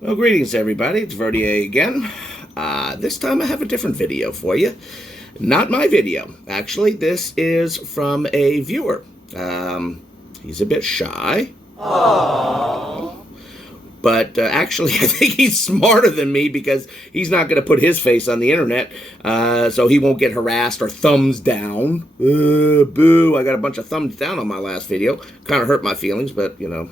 Well, greetings everybody, it's Verdier again. This time I have a different video for you. Not my video, actually. This is from a viewer. He's a bit shy. Aww. But actually, I think he's smarter than me because he's not going to put his face on the internet, so he won't get harassed or thumbs down. Boo, I got a bunch of thumbs down on my last video. Kind of hurt my feelings, but, you know,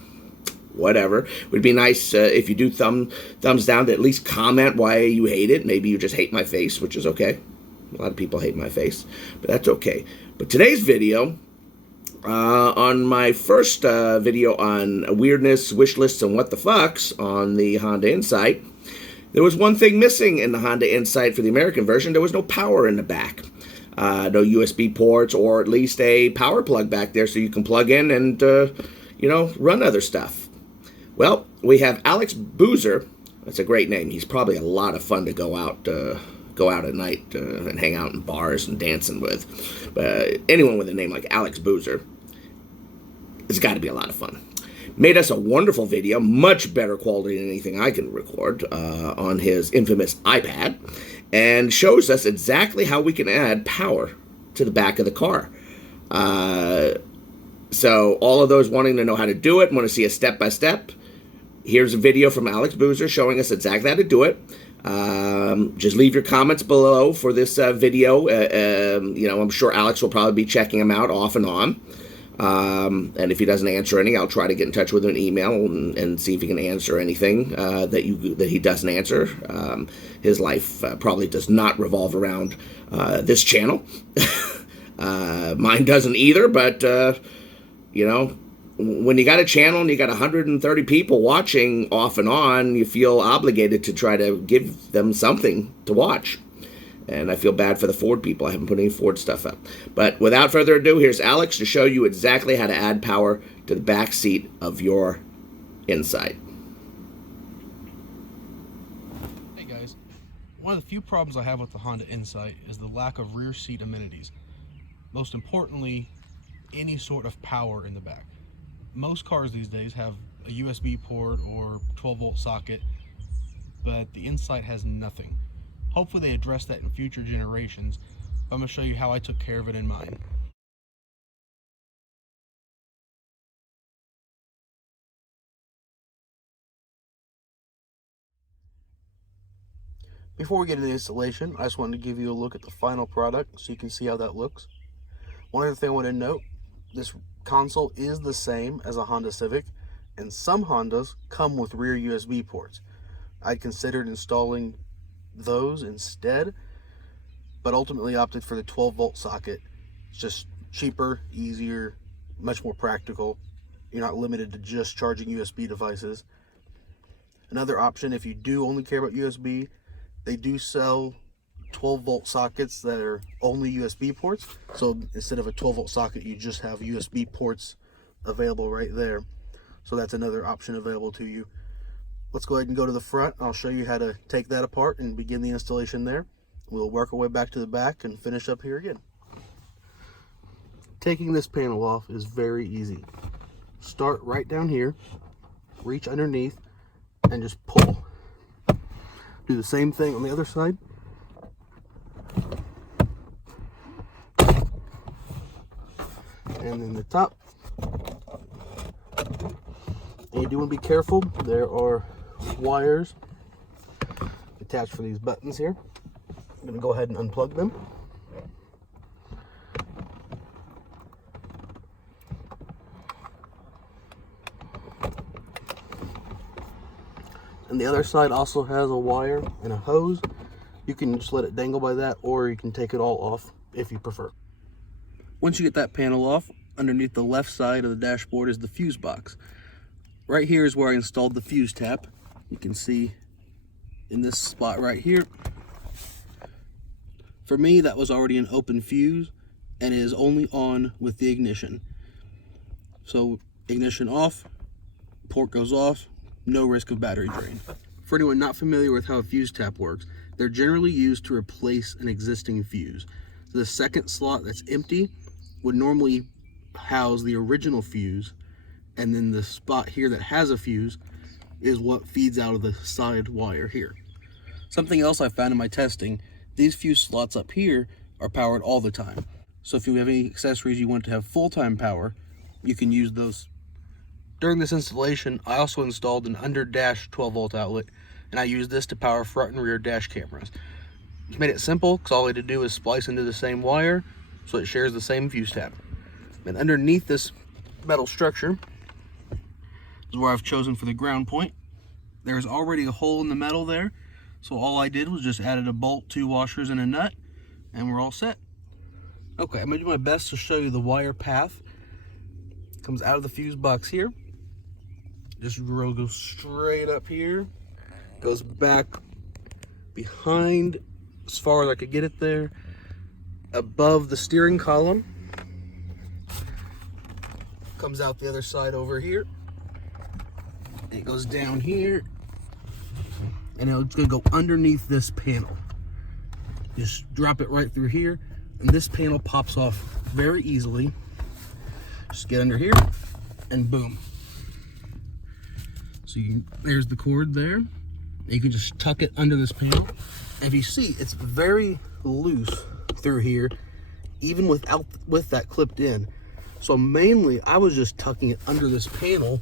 whatever. It would be nice if you do thumbs down to at least comment why you hate it. Maybe you just hate my face, which is okay. A lot of people hate my face, but that's okay. But today's video, on my first video on weirdness, wish lists, and what the fucks on the Honda Insight, there was one thing missing in the Honda Insight for the American version. There was no power in the back. No USB ports, or at least a power plug back there so you can plug in and, you know, run other stuff. Well, we have Alex Boozer. That's a great name. He's probably a lot of fun to go out at night and hang out in bars and dancing with. But anyone with a name like Alex Boozer, it's got to be a lot of fun. Made us a wonderful video, much better quality than anything I can record, on his infamous iPad, and shows us exactly how we can add power to the back of the car. So all of those wanting to know how to do it, want to see a step-by-step, here's a video from Alex Boozer showing us exactly how to do it. Just leave your comments below for this video. You know, I'm sure Alex will probably be checking them out off and on. And if he doesn't answer any, I'll try to get in touch with him in email and see if he can answer anything that he doesn't answer. His life probably does not revolve around this channel. Mine doesn't either, but you know, when you got a channel and you got 130 people watching off and on, you feel obligated to try to give them something to watch. And I feel bad for the Ford people. I haven't put any Ford stuff up. But without further ado, here's Alex to show you exactly how to add power to the back seat of your Insight. Hey guys, one of the few problems I have with the Honda Insight is the lack of rear seat amenities. Most importantly, any sort of power in the back. Most cars these days have a USB port or 12-volt socket, but the Insight has nothing. Hopefully they address that in future generations. I'm going to show you how I took care of it in mine. Before we get into the installation, I just wanted to give you a look at the final product so you can see how that looks. One other thing I want to note, this console is the same as a Honda Civic, and some Hondas come with rear USB ports. I considered installing those instead, but ultimately opted for the 12-volt socket. It's just cheaper, easier, much more practical. You're not limited to just charging USB devices. Another option, if you do only care about USB, they do sell 12-volt sockets that are only USB ports. So instead of a 12-volt socket, you just have USB ports available right there. So that's another option available to you. Let's go ahead and go to the front. I'll show you how to take that apart and begin the installation there. We'll work our way back to the back and finish up here again. Taking this panel off is very easy. Start right down here, reach underneath, and just pull. Do the same thing on the other side. And then the top. And you do want to be careful. There are wires attached for these buttons here. I'm going to go ahead and unplug them. And the other side also has a wire and a hose. You can just let it dangle by that, or you can take it all off if you prefer. Once you get that panel off, underneath the left side of the dashboard is the fuse box. Right here is where I installed the fuse tap. You can see in this spot right here. For me, that was already an open fuse and it is only on with the ignition. So ignition off, port goes off, no risk of battery drain. For anyone not familiar with how a fuse tap works, they're generally used to replace an existing fuse. So the second slot that's empty would normally house the original fuse, and then the spot here that has a fuse is what feeds out of the side wire here. Something else I found in my testing, these few slots up here are powered all the time. So if you have any accessories you want to have full-time power, you can use those. During this installation, I also installed an under dash 12-volt outlet, and I used this to power front and rear dash cameras. Just made it simple because all I had to do is splice into the same wire so it shares the same fuse tab. And underneath this metal structure is where I've chosen for the ground point. There's already a hole in the metal there, so all I did was just added a bolt, 2 washers, and a nut, and we're all set. Okay, I'm gonna do my best to show you the wire path. It comes out of the fuse box here. This row goes straight up here, goes back behind as far as I could get it there, above the steering column, comes out the other side over here. It goes down here, and it's gonna go underneath this panel. Just drop it right through here, and this panel pops off very easily. Just get under here, and boom. So there's the cord there. You can just tuck it under this panel. And if you see, it's very loose through here, even with that clipped in. So mainly, I was just tucking it under this panel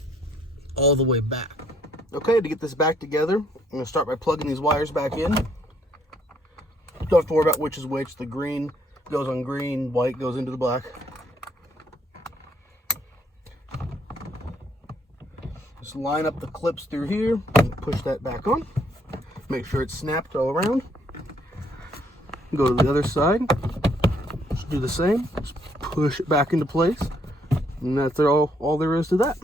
all the way back. Okay, to get this back together, I'm gonna start by plugging these wires back in. Don't have to worry about which is which. The green goes on green, white goes into the black. Just line up the clips through here and push that back on. Make sure it's snapped all around. Go to the other side. Just do the same. Just push it back into place. And that's all there is to that.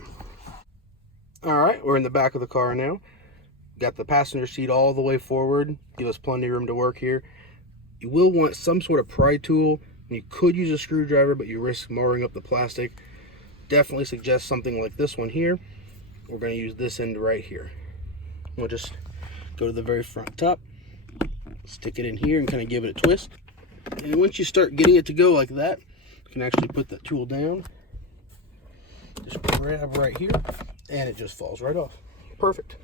Alright, we're in the back of the car now. Got the passenger seat all the way forward. Give us plenty of room to work here. You will want some sort of pry tool. You could use a screwdriver, but you risk marring up the plastic. Definitely suggest something like this one here. We're going to use this end right here. We'll just go to the very front top, stick it in here and kind of give it a twist. And once you start getting it to go like that, you can actually put that tool down. Just grab right here, and it just falls right off. Perfect.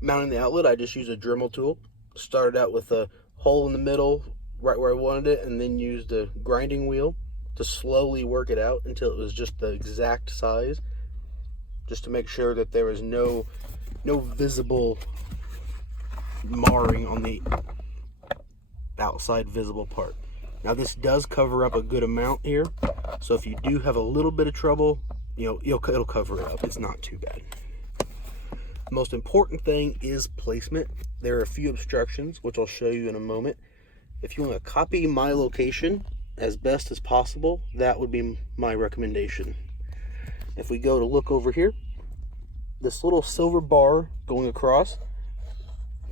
Mounting the outlet, I just used a Dremel tool. Started out with a hole in the middle, right where I wanted it, and then used a grinding wheel to slowly work it out until it was just the exact size, just to make sure that there was no visible marring on the outside visible part. Now this does cover up a good amount here, so if you do have a little bit of trouble, it'll cover it up. It's not too bad. The most important thing is placement. There are a few obstructions, which I'll show you in a moment. If you want to copy my location as best as possible, that would be my recommendation. If we go to look over here, this little silver bar going across,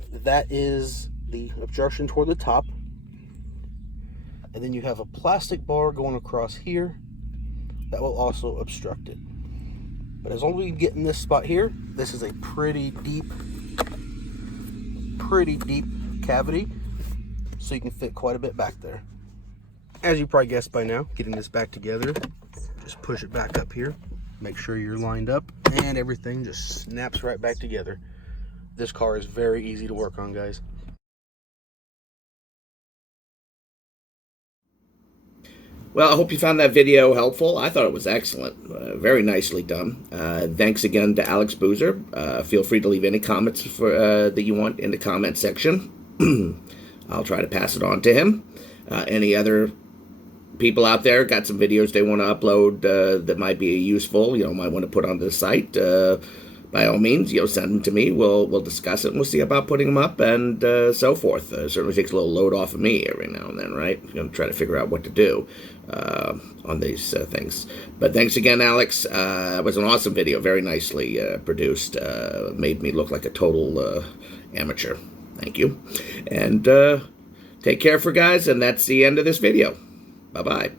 that is the obstruction toward the top. And then you have a plastic bar going across here that will also obstruct it. But as long as we get in this spot here, this is a pretty deep cavity, so you can fit quite a bit back there. As you probably guessed by now, getting this back together, just push it back up here, make sure you're lined up, and everything just snaps right back together. This car is very easy to work on, guys. Well, I hope you found that video helpful. I thought it was excellent. Very nicely done. Thanks again to Alex Boozer. Feel free to leave any comments that you want in the comment section. I'll try to pass it on to him. Any other people out there got some videos they want to upload that might be useful, might want to put onto the site, by all means, send them to me. We'll discuss it, and we'll see about putting them up and so forth. Certainly takes a little load off of me every now and then, right? I'm going to try to figure out what to do on these things. But thanks again, Alex. It was an awesome video, very nicely produced. Made me look like a total amateur. Thank you. And take care, guys, and that's the end of this video. Bye-bye.